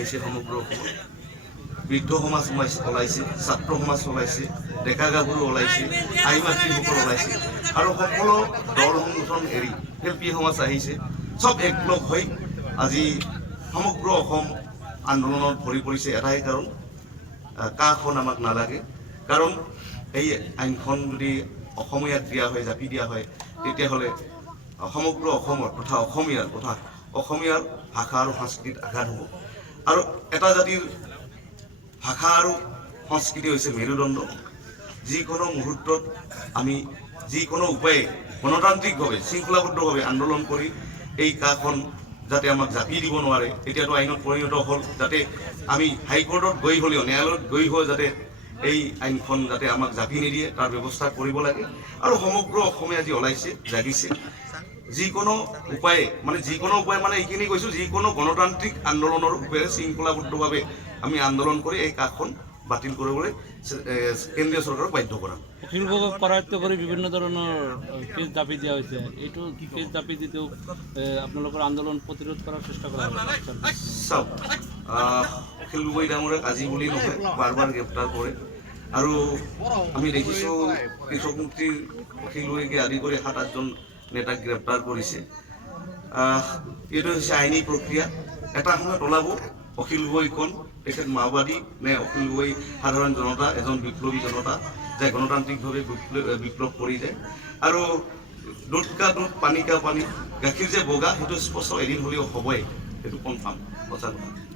আহিছে সমগ্ৰ অসমত বৃদ্ধ সমাজ ওলাইছে ছাত্ৰ সমাজ ওলাইছে ডেকা গাভৰু ওলাইছে আই মাতৃসকল ওলাইছে আৰু সকলো দল সংগঠন এৰি শিল্পী সমাজ আহিছে সব একলগ হৈ আজি সমগ্ৰ অসম আন্দোলনত ভৰি পৰিছে এটাই কাৰণ কাখন আমাক নালাগে কাৰণ এই আইনখন যদি অসমীয়াত দিয়া হয় জাপি দিয়া হয় তেতিয়াহ'লে সমগ্ৰ অসমৰ তথা অসমীয়াৰ ভাষা আৰু সংস্কৃতিত আঘাত হ'ব আৰু এটা জাতিৰ ভাষা আৰু সংস্কৃতি হৈছে মেৰুদণ্ড যিকোনো মুহূৰ্তত আমি যিকোনো উপায়ে গণতান্ত্ৰিকভাৱে শৃংখলাবদ্ধভাৱে আন্দোলন কৰি এই কাখন যাতে আমাক জাপি দিব নোৱাৰে এতিয়াতো আইনত পৰিণত হ'ল যাতে আমি হাইকোৰ্টত গৈ হ'লেও ন্যায়ালয়ত গৈ হৈ যাতে এই আইনখন যাতে আমাক জাপি নিদিয়ে তাৰ ব্যৱস্থা কৰিব লাগে আৰু সমগ্ৰ অসমে আজি ওলাইছে জাগিছে যিকোনো উপায়ে মানে এইখিনি কৈছোঁ যিকোনো গণতান্ত্ৰিক আন্দোলনৰ উপায়েৰে শৃংখলাবদ্ধভাৱে আমি আন্দোলন কৰি এই কাখন বাতিল কৰিবলৈ কেন্দ্ৰীয় চৰকাৰক বাধ্য কৰা অখিলভোগক কৰায়ত্ব কৰি বিভিন্ন ধৰণৰ কেছ জাপি দিয়া হৈছে এইটো কেছ জাপি দিতেও আপোনালোকৰ আন্দোলন প্ৰতিৰোধ কৰাৰ চেষ্টা কৰা চাওক অখিল গগৈ ডাঙৰীয়াক আজি বুলি নহয় বাৰ বাৰ গ্ৰেপ্তাৰ কৰে আৰু আমি দেখিছোঁ কৃষক মুক্তিৰ অখিল গগৈকে আদি কৰি 7-8জন নেতাক গ্ৰেপ্তাৰ কৰিছে এইটো হৈছে আইনী প্ৰক্ৰিয়া এটা সময়ত ওলাব অখিল গগৈ কোন তেখেত মাওবাদী নে অখিল গগৈ সাধাৰণ জনতা এজন বিপ্লৱী জনতা যে গণতান্ত্ৰিকভাৱে বিপ্লৱ কৰি যায় আৰু দুধ কা দুধ পানী কা পানী গাখীৰ যে বগা সেইটো স্পষ্ট এদিন হ'লেও হ'বই সেইটো কনফাৰ্ম সঁচা কথা